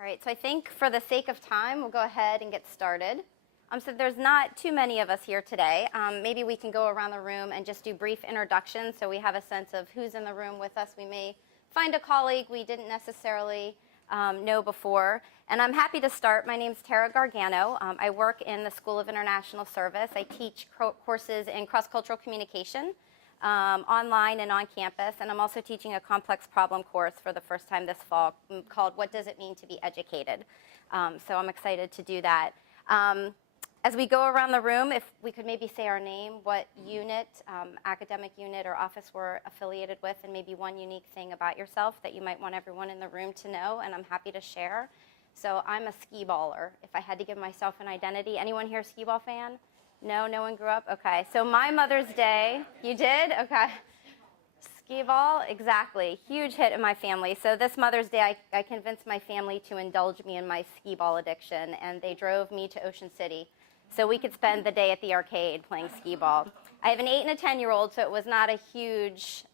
All right, so I think for the sake of time, we'll go ahead and get started. So there's not too many of us here today. Maybe we can go around the room and just do brief introductions so we have a sense of who's in the room with us. We may find a colleague we didn't necessarily know before. And I'm happy to start. My name's Tara Gargano. I work in the School of International Service. I teach courses in cross-cultural communication online and on campus. And I'm also teaching a complex problem course for the first time this fall called What Does It Mean to Be Educated? So I'm excited to do that. As we go around the room, if we could maybe say our name, what unit, academic unit or office we're affiliated with, and maybe one unique thing about yourself that you might want everyone in the room to know, and I'm happy to share. So I'm a skee baller. If I had to give myself an identity, anyone here a skee ball fan? No, no one grew up? Okay, so my Mother's Day, you did? Okay. Skee ball, exactly. Huge hit in my family. So this Mother's Day, I convinced my family to indulge me in my skee ball addiction, and they drove me to Ocean City so we could spend the day at the arcade playing skee ball. I have an 8- and a 10-year-old, so it was not a huge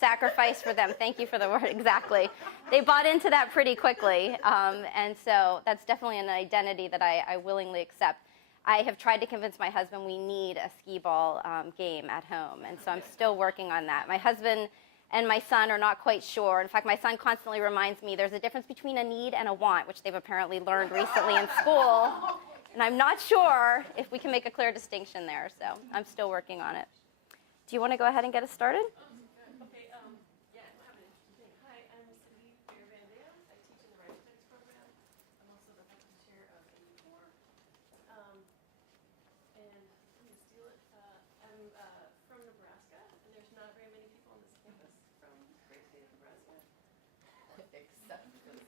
sacrifice for them. Thank you for the word, exactly. They bought into that pretty quickly, and so that's definitely an identity that I willingly accept. I have tried to convince my husband we need a skee ball game at home, and so I'm still working on that. My husband and my son are not quite sure. In fact, my son constantly reminds me there's a difference between a need and a want, which they've apparently learned recently in school. And I'm not sure if we can make a clear distinction there, so I'm still working on it. Do you want to go ahead and get us started? Okay, yeah, I have an interesting thing. Hi, I'm Cindy Fairbandia. I teach in the Writing Studies program. I'm also the faculty chair of AU4. And I'm going to steal it. I'm from Nebraska, and there's not very many people on this campus from the great state of Nebraska. Except for the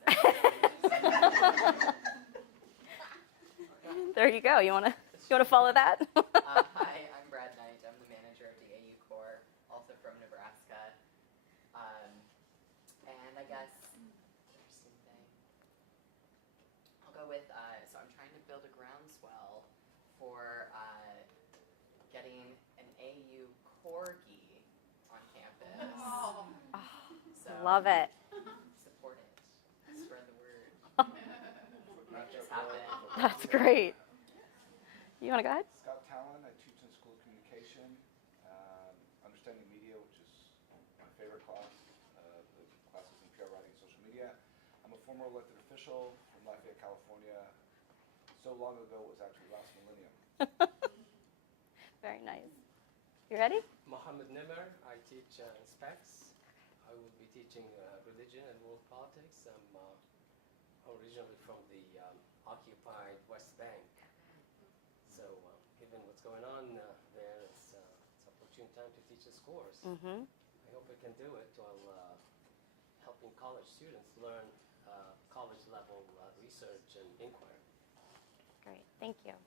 There you go. You want to follow that? Hi, I'm Brad Knight. I'm the manager of the AU Corps, also from Nebraska. And I guess interesting thing. I'll go with. So I'm trying to build a groundswell for getting an AU corgi on campus. Oh, So love it. support it. Spread the word. Make this happen. That's great. You want to go ahead? Scott Talon, I teach in School of Communication, Understanding Media, which is my favorite class. The class is in PR Writing and Social Media. I'm a former elected official from Lafayette, California. So long ago it was actually last millennium. Very nice. You ready? Mohammed Nimmer, I teach specs. I will be teaching religion and world politics. I'm originally from the occupied West Bank. So given what's going on there, it's an opportune time to teach this course. Mm-hmm. I hope I can do it while helping college students learn college-level research and inquiry. Great. Thank you. Hi,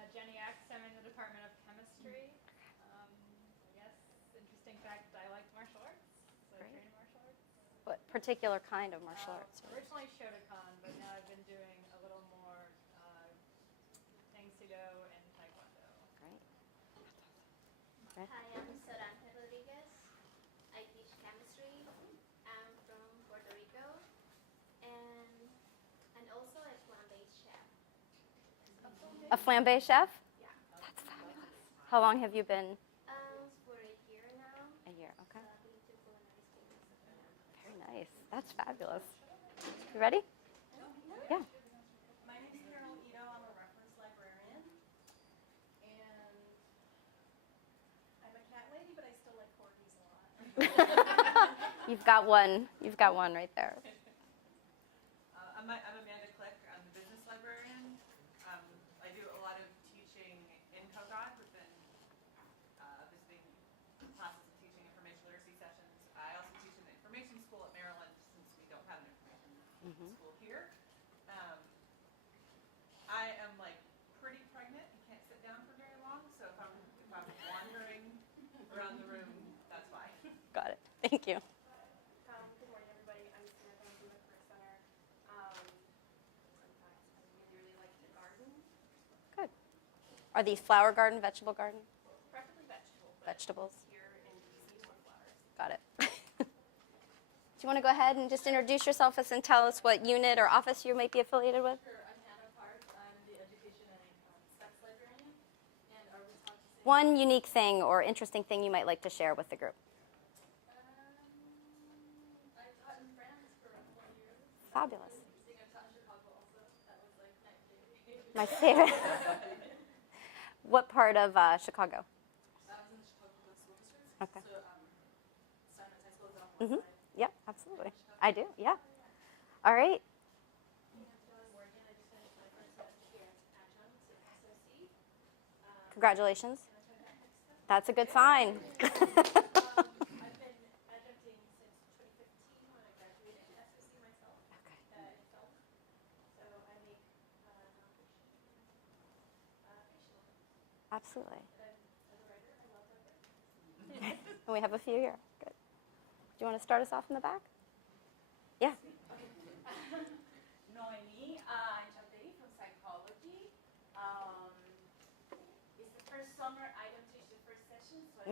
I'm Jenny X. I'm in the Department of Chemistry. I guess interesting fact that I liked martial arts, so I Great. train in martial arts. What particular kind of martial arts? Originally Shotokan, but now I've been doing a little more Tang Soo Do and Taekwondo. Great. Hi, I'm Sorante Rodriguez. I teach chemistry. I'm from Puerto Rico, and also a plant-based chef. A flambe chef? Yeah. That's fabulous. How long have you been? For a year now. A year. Okay. I've been to culinary schools. Very nice. That's fabulous. You ready? Yeah. My name's Carol Ito. I'm a reference librarian. And I'm a cat lady, but I still like corgis a lot. You've got one. You've got one right there. I'm Amanda Click. I'm the business librarian. I do a lot of teaching in COGOD within visiting classes and teaching information literacy sessions. I also teach in the information school at Maryland since we don't have an information school here. I am like pretty pregnant and can't sit down for very long, so if I'm wandering around the room, that's why. Got it. Thank you. Good morning, everybody. I'm Samantha. I'm from the Career Center. I really like to garden, Good. Are these flower garden, vegetable garden? preferably vegetable. But Vegetables. here in DC, more flowers. Got it. you want to go ahead and just introduce yourself and tell us what unit or office you might be affiliated with? Sure, I'm Hannah Park. I'm the education and specs librarian, and I was taught to say. One unique thing or interesting thing you might like to share with the group. I taught in France for 4 years. Fabulous. Interesting. I taught in Chicago also. That was like night and day. My favorite. What part of Chicago? I was in the Chicago Public School District. Okay. So, Steinmetz High School is on one Mm-hmm. side. Yep, absolutely. I do, yeah. All right. Morgan, I just finished my first semester here at Adjunct SOC. Congratulations. That's a good sign. I've been adjuncting since 2015 when I graduated SOC myself in film. So I make nonfiction and fictional. Absolutely. But as a writer, I love my work. And we have a few here. Good. Do you want to start us off in the back? Yeah. Noemi, I'm Jabdei from psychology. It's the first summer I don't teach the first session, so